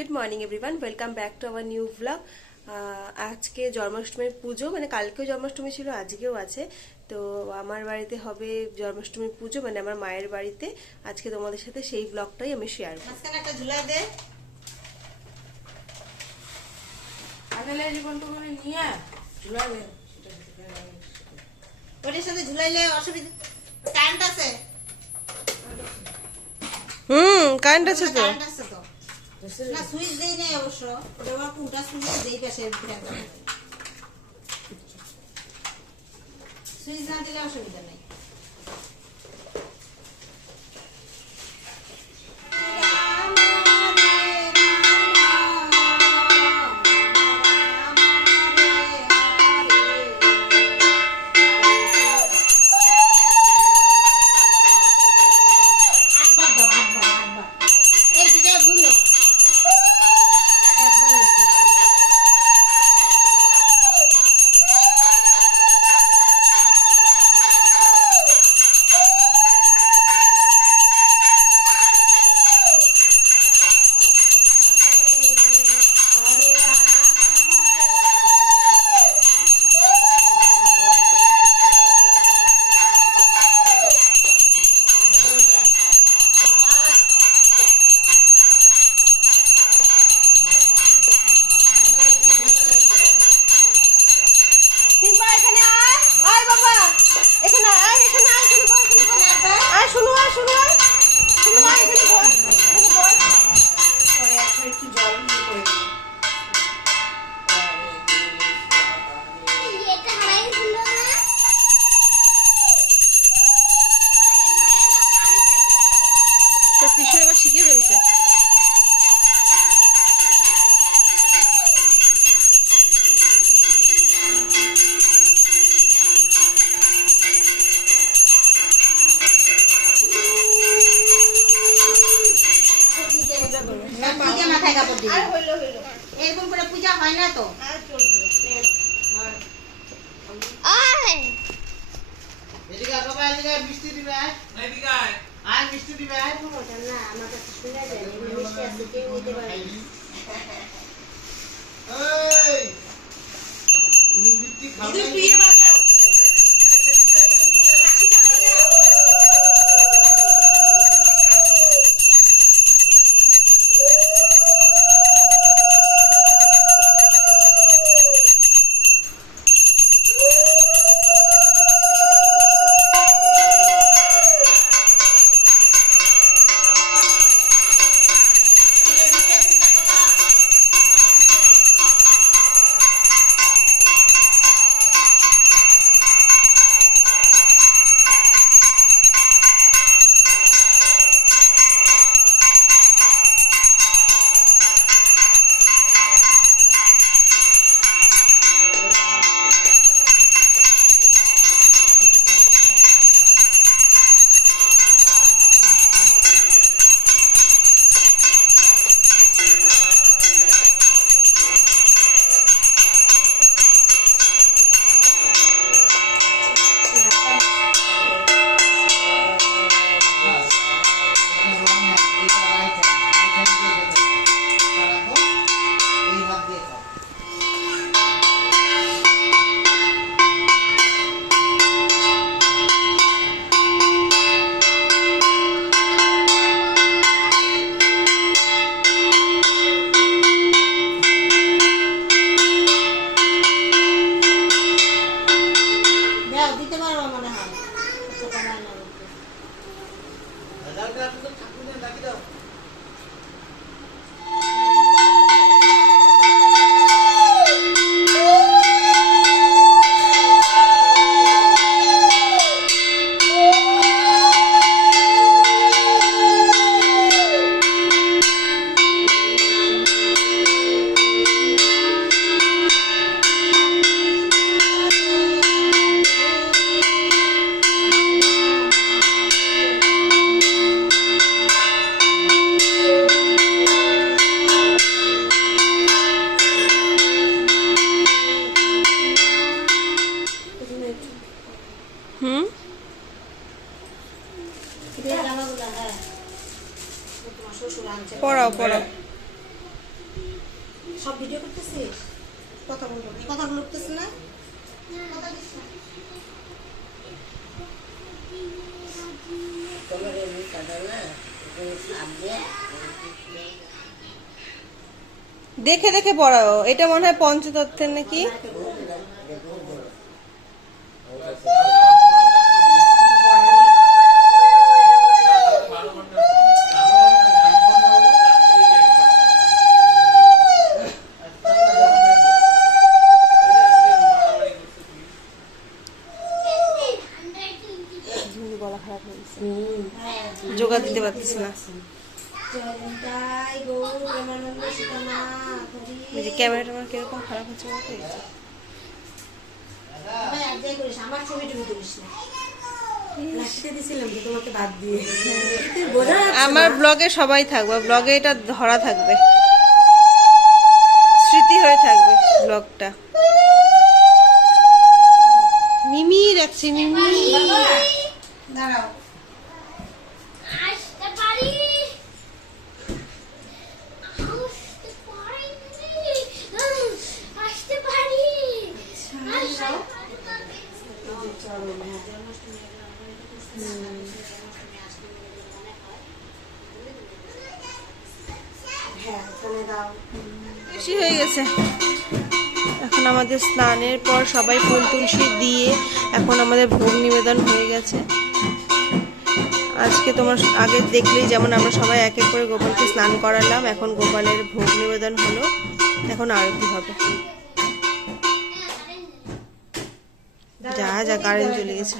Good morning everyone welcome back to our new blog আজকে জন্মাষ্টমীর পুজো মানে কালকেও জন্মাষ্টমী ছিল আজকেও আছে। তো আমার বাড়িতে হবে জন্মাষ্টমীর পুজো মানে আমার মায়ের বাড়িতে। আজকে তোমাদের সাথে সেই ব্লগটাই আমি শেয়ার মানে ওটার সাথে ঝুলাইলে অসুবিধা কারেন্ট আছে? হুম কারেন্ট আছে তো। কারেন্ট আছে না, সুইচ দেই নাই অবশ্য। ওটা আবার কোনটা সুইচ দেই পাশে সুইচ না দিলে অসুবিধা নেই। এই তুমি মিষ্টি খাবে? পড়াও পড়াও। সব ভিডিও করতেছিস? কথা বলব কথা না? কথা না না দেখে দেখে পড়াও। এটা মনে হয় পঞ্চতত্ত্বের নাকি? না কীরকম খারাপ হচ্ছে বলতো ছবি টবি তুলিস না আমার ব্লগে সবাই থাকবে ব্লগে এটা ধরা থাকবে স্মৃতি হয়ে থাকবে ব্লগটা মিমি রাখছি মিমি দাঁড়াও আসতে পারি আসতে পারি আসতে পারি হ্যাঁ ওখানে দাও বেশি হয়ে গেছে। এখন আমাদের স্নানের পর সবাই ফুল তুলসী দিয়ে এখন আমাদের ভোগ নিবেদন হয়ে গেছে। আজকে তোমার আগে দেখলেই যেমন আমরা সবাই এক এক করে গোপালকে স্নান করালাম, এখন গোপালের ভোগ নিবেদন হলো। এখন আরতি হবে। যা যা, কারেন্ট চলে গেছে।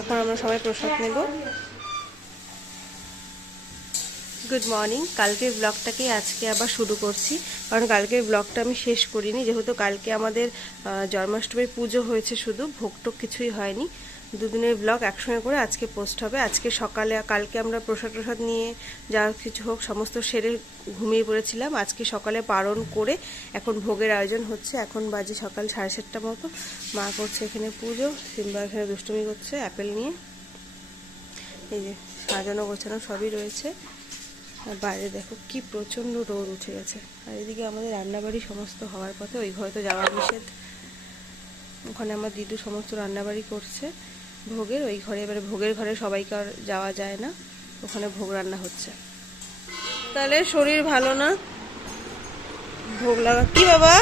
এখন আমরা সবাই প্রসাদ নেব। গুড মর্নিং কালকের ব্লগটাকেই আজকে আবার শুরু করছি। কারণ কালকের ব্লগটা আমি শেষ করিনি, যেহেতু কালকে আমাদের জন্মাষ্টমীর পুজো হয়েছে শুধু ভোগটোক কিছুই হয়নি। দুদিনের ব্লগ একসঙ্গে করে আজকে পোস্ট হবে। আজকে সকালে, কালকে আমরা প্রসাদ প্রসাদ নিয়ে যা কিছু হোক, সমস্ত সেরে ঘুমিয়ে পড়েছিলাম। আজকে সকালে পালন করে এখন ভোগের আয়োজন হচ্ছে। এখন বাজে সকাল সাড়ে সাতটা মতো। মা করছে এখানে পুজো। সিম্বা এখানে দুষ্টুমি করছে, অ্যাপেল নিয়ে। এই যে সাজানো গোছানো সবই রয়েছে। আর বাইরে দেখো কি প্রচণ্ড রোদ উঠে গেছে। আর এদিকে আমাদের রান্নাবাড়ি সমস্ত হওয়ার পথে, ওই ঘরে তো যাওয়া নিষেধ। ওখানে আমার দিদু সমস্ত রান্নাবাড়ি করছে। ভোগের, ওই ঘরে এবারে ভোগের ঘরে সবাইকে আর যাওয়া যায় না। ওখানে ভোগ রান্না হচ্ছে। তাহলে শরীর ভালো না? ভোগ লাগা কি বাবা?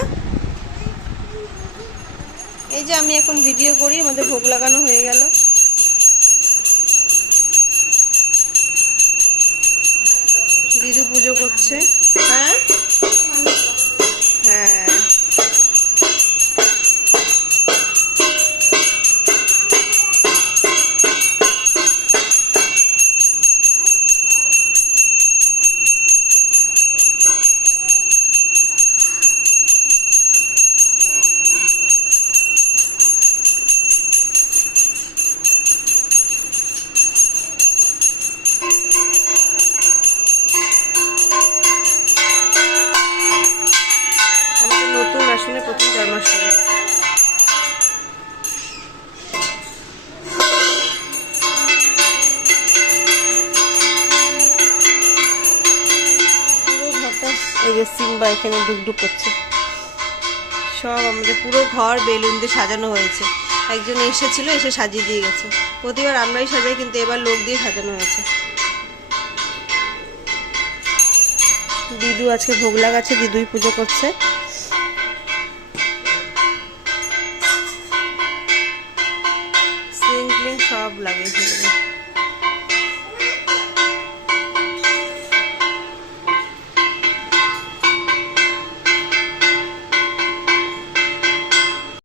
এই যে আমি এখন ভিডিও করি, আমাদের ভোগ লাগানো হয়ে গেল। এই যে সিম্বা এখানে ডুকডুক করছে। সব আমাদের পুরো ঘর বেলুন দিয়ে সাজানো হয়েছে। একজন এসেছিল, এসে সাজিয়ে দিয়ে গেছে। প্রতিবার আমরাই সাজাই, কিন্তু এবার লোক দিয়ে সাজানো হয়েছে। দিদু আজকে ভোগ লাগাচ্ছে, দিদুই পুজো করছে। সব লাগিয়েছে।